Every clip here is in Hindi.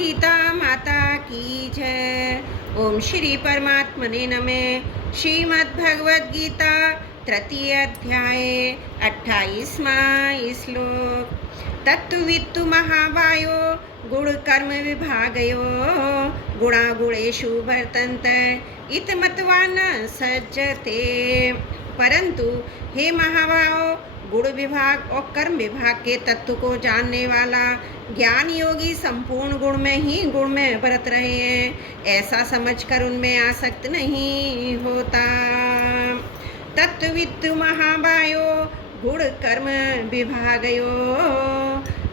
गीता माता की जय। ओम श्री परमात्मने नमः। श्रीमद् भगवद गीता तृतीय अध्याय 28वां श्लोक। तत्त्ववित्तु महाबायो गुण कर्म विभागयो गुणा गुणेषु वर्तन्ते इति मत्वा न सज्जते। परंतु हे महाबाहो, गुण विभाग और कर्म विभाग के तत्व को जानने वाला ज्ञान योगी संपूर्ण गुण में ही गुण में बरत रहे हैं, ऐसा समझकर उनमें आसक्त नहीं होता। तत्त्ववित्तु महाबायो गुण कर्म विभागयो।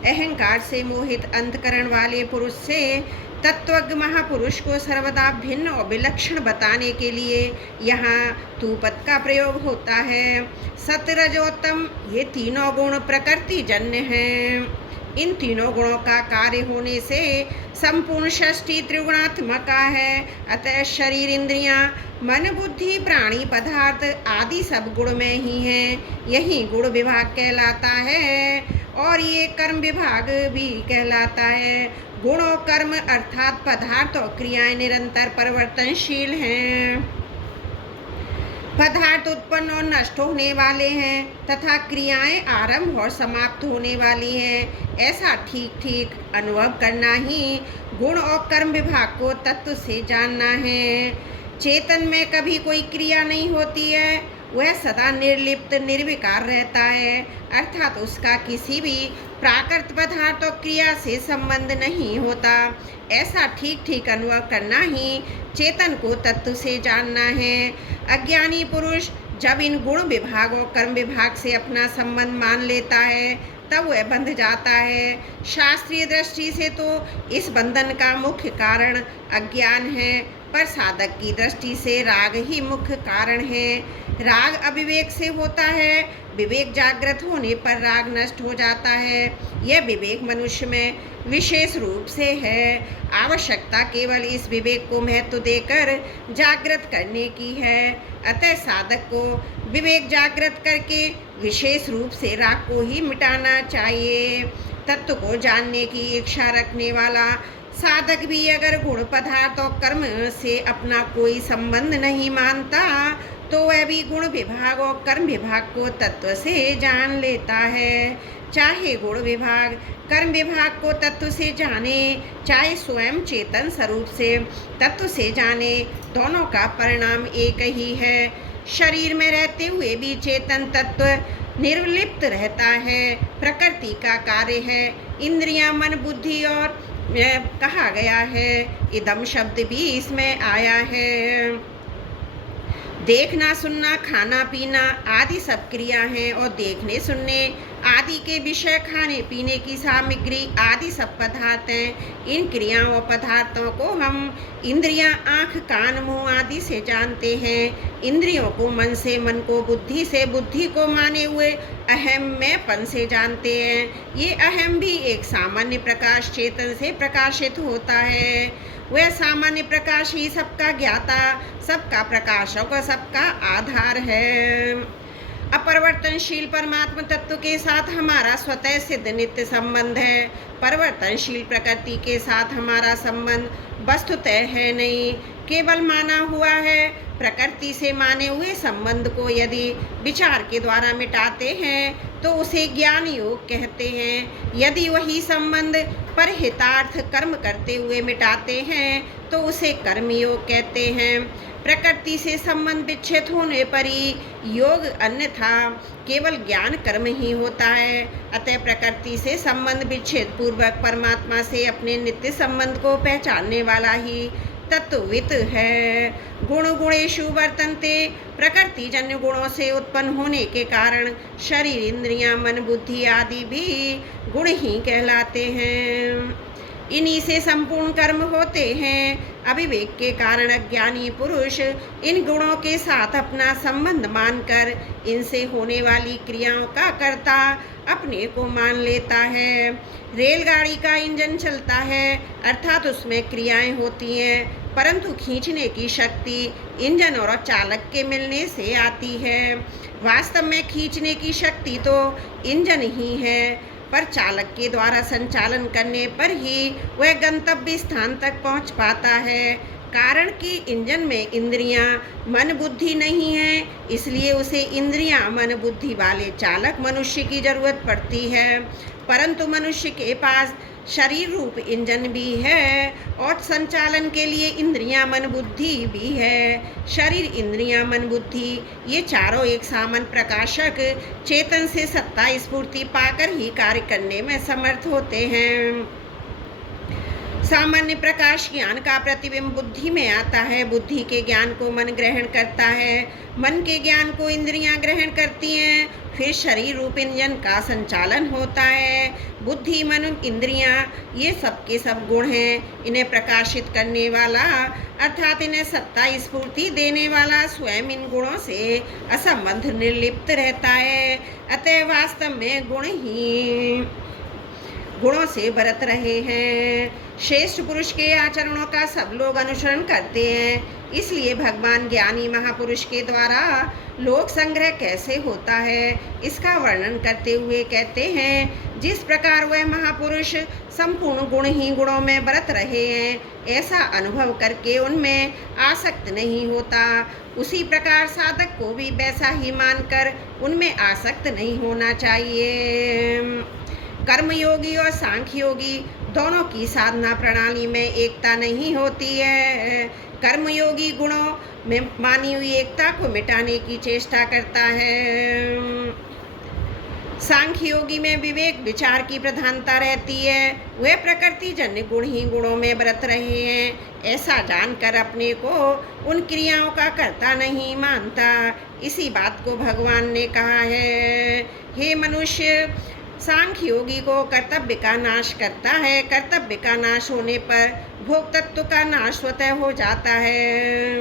अहंकार से मोहित अंतकरण वाले पुरुष से तत्वज्ञ महापुरुष को सर्वदा भिन्न और विलक्षण बताने के लिए यहाँ तू पद का प्रयोग होता है। सतरजोत्तम ये तीनों गुण प्रकृति जन्य हैं। इन तीनों गुणों का कार्य होने से संपूर्ण षष्ठी त्रिगुणात्मका है। अतः शरीर, इंद्रियां, मन, बुद्धि, प्राणी, पदार्थ आदि सब गुण में ही हैं। यही गुण विभाग कहलाता है और ये कर्म विभाग भी कहलाता है। गुण और कर्म अर्थात पदार्थ और क्रियाएं निरंतर परिवर्तनशील हैं। पदार्थ उत्पन्न और नष्ट होने वाले हैं तथा क्रियाएं आरंभ और समाप्त होने वाली हैं। ऐसा ठीक ठीक अनुभव करना ही गुण और कर्म विभाग को तत्व से जानना है। चेतन में कभी कोई क्रिया नहीं होती है, वह सदा निर्लिप्त निर्विकार रहता है, अर्थात उसका किसी भी प्राकृत पदार्थ और क्रिया से संबंध नहीं होता। ऐसा ठीक ठीक अनुभव करना ही चेतन को तत्व से जानना है। अज्ञानी पुरुष जब इन गुण विभाग और कर्म विभाग से अपना संबंध मान लेता है तब वह बंध जाता है। शास्त्रीय दृष्टि से तो इस बंधन का मुख्य कारण अज्ञान है, पर साधक की दृष्टि से राग ही मुख्य कारण है। राग अविवेक से होता है, विवेक जागृत होने पर राग नष्ट हो जाता है। यह विवेक मनुष्य में विशेष रूप से है। आवश्यकता केवल इस विवेक को महत्व देकर जागृत करने की है। अतः साधक को विवेक जागृत करके विशेष रूप से राग को ही मिटाना चाहिए। तत्व को जानने की इच्छा रखने वाला साधक भी अगर गुण पदार्थ और कर्म से अपना कोई संबंध नहीं मानता तो वह भी गुण विभाग और कर्म विभाग को तत्व से जान लेता है। चाहे गुण विभाग कर्म विभाग को तत्व से जाने, चाहे स्वयं चेतन स्वरूप से तत्व से जाने, दोनों का परिणाम एक ही है। शरीर में रहते हुए भी चेतन तत्व निर्लिप्त रहता है, प्रकृति का कार्य है। इंद्रियां, मन, बुद्धि और कहा गया है, इदम शब्द भी इसमें आया है। देखना, सुनना, खाना पीना आदि सब क्रिया हैं और देखने सुनने आदि के विषय, खाने पीने की सामग्री आदि सब पदार्थ हैं। इन क्रियाओं और पदार्थों को हम इंद्रियां, आँख, कान, मुँह आदि से जानते हैं। इंद्रियों को मन से, मन को बुद्धि से, बुद्धि को माने हुए अहम मैंपन से जानते हैं। ये अहम भी एक सामान्य प्रकाश चेतन से प्रकाशित होता है। वह सामान्य प्रकाश ही सबका ज्ञाता, सबका प्रकाशक और सबका आधार है। अपरिवर्तनशील परमात्मा तत्व के साथ हमारा स्वतः सिद्ध नित्य संबंध है। परिवर्तनशील प्रकृति के साथ हमारा संबंध वस्तुतः है नहीं, केवल माना हुआ है। प्रकृति से माने हुए संबंध को यदि विचार के द्वारा मिटाते हैं तो उसे ज्ञान योग कहते हैं। यदि वही संबंध परहितार्थ कर्म करते हुए मिटाते हैं तो उसे कर्म योग कहते हैं। प्रकृति से संबंध विच्छेद होने पर ही योग, अन्यथा केवल ज्ञान कर्म ही होता है। अतः प्रकृति से संबंध विच्छेद पूर्वक परमात्मा से अपने नित्य संबंध को पहचानने वाला ही तत्ववित है। गुण गुणेषु वर्तन्ते। प्रकृति जन्य गुणों से उत्पन्न होने के कारण शरीर, इंद्रियां, मन, बुद्धि आदि भी गुण ही कहलाते हैं। इन्हीं से संपूर्ण कर्म होते हैं। अविवेक के कारण अज्ञानी पुरुष इन गुणों के साथ अपना संबंध मानकर इनसे होने वाली क्रियाओं का कर्ता अपने को मान लेता है। रेलगाड़ी का इंजन चलता है, अर्थात उसमें क्रियाएं होती हैं, परंतु खींचने की शक्ति इंजन और चालक के मिलने से आती है। वास्तव में खींचने की शक्ति तो इंजन ही है। पर चालक के द्वारा संचालन करने पर ही वह गंतव्य स्थान तक पहुंच पाता है। कारण कि इंजन में इंद्रियां, मन, बुद्धि नहीं है, इसलिए उसे इंद्रियां, मन, बुद्धि वाले चालक मनुष्य की जरूरत पड़ती है। परंतु मनुष्य के पास शरीर रूप इंजन भी है और संचालन के लिए इंद्रियां, मन, बुद्धि भी है। शरीर, इंद्रियां, मन, बुद्धि ये चारों एक सामान्य प्रकाशक चेतन से सत्ता स्फूर्ति पाकर ही कार्य करने में समर्थ होते हैं। सामान्य प्रकाश ज्ञान का प्रतिबिंब बुद्धि में आता है। बुद्धि के ज्ञान को मन ग्रहण करता है, मन के ज्ञान को इंद्रियां ग्रहण करती हैं, फिर शरीर रूप इंजन का संचालन होता है। बुद्धि, मन, इंद्रियां ये सब के सब गुण हैं। इन्हें प्रकाशित करने वाला अर्थात इन्हें सत्ता स्फूर्ति देने वाला स्वयं इन गुणों से असंबद्ध निर्लिप्त रहता है। अतः वास्तव में गुणों से बरत रहे हैं। श्रेष्ठ पुरुष के आचरणों का सब लोग अनुसरण करते हैं। इसलिए भगवान ज्ञानी महापुरुष के द्वारा लोक संग्रह कैसे होता है इसका वर्णन करते हुए कहते हैं, जिस प्रकार वह महापुरुष संपूर्ण गुण ही गुणों में बरत रहे हैं, ऐसा अनुभव करके उनमें आसक्त नहीं होता, उसी प्रकार साधक को भी वैसा ही मानकर उनमें आसक्त नहीं होना चाहिए। कर्मयोगी और सांख्य योगी दोनों की साधना प्रणाली में एकता नहीं होती है। कर्मयोगी गुणों में मानी हुई एकता को मिटाने की चेष्टा करता है। सांख्य योगी में विवेक विचार की प्रधानता रहती है। वे प्रकृति जन्य गुण ही गुणों में बरत रहे हैं, ऐसा जानकर अपने को उन क्रियाओं का कर्ता नहीं मानता। इसी बात को भगवान ने कहा है, हे मनुष्य, सांख्य योगी को कर्तव्य का नाश करता है। कर्तव्य का नाश होने पर भोग तत्व का नाश स्वतः हो जाता है।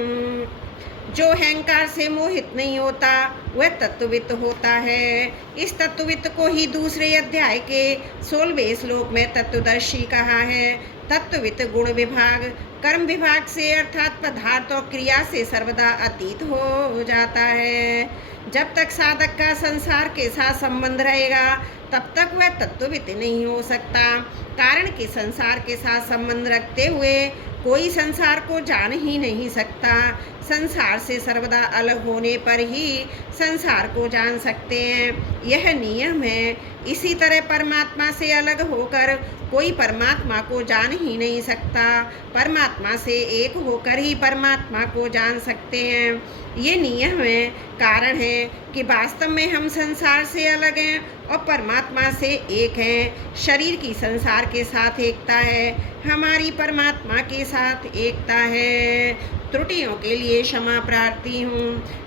जो अहंकार से मोहित नहीं होता वह तत्ववित्त होता है। इस तत्ववित्त को ही दूसरे अध्याय के 16वें श्लोक में तत्वदर्शी कहा है। तत्ववित्त गुण विभाग, कर्म विभाग से अर्थात पदार्थ और क्रिया से सर्वदा अतीत हो जाता है। जब तक साधक का संसार के साथ संबंध रहेगा तब तक वह तत्ववित्त नहीं हो सकता। कारण कि संसार के साथ संबंध रखते हुए कोई संसार को जान ही नहीं सकता। संसार से सर्वदा अलग होने पर ही संसार को जान सकते हैं, यह नियम है। इसी तरह परमात्मा से अलग होकर कोई परमात्मा को जान ही नहीं सकता। परमात्मा से एक होकर ही परमात्मा को जान सकते हैं, ये नियम है। कारण है कि वास्तव में हम संसार से अलग हैं और परमात्मा से एक हैं। शरीर की संसार के साथ एकता है, हमारी परमात्मा के साथ एकता है। त्रुटियों के लिए क्षमा प्रार्थी हूँ।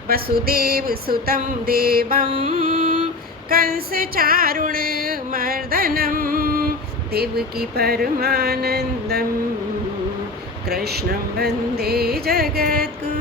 वसुदेव सुतं देवं कंस चारुण मर्दनम देवकी परमानंदम कृष्णं वंदे जगद्गुरुम्।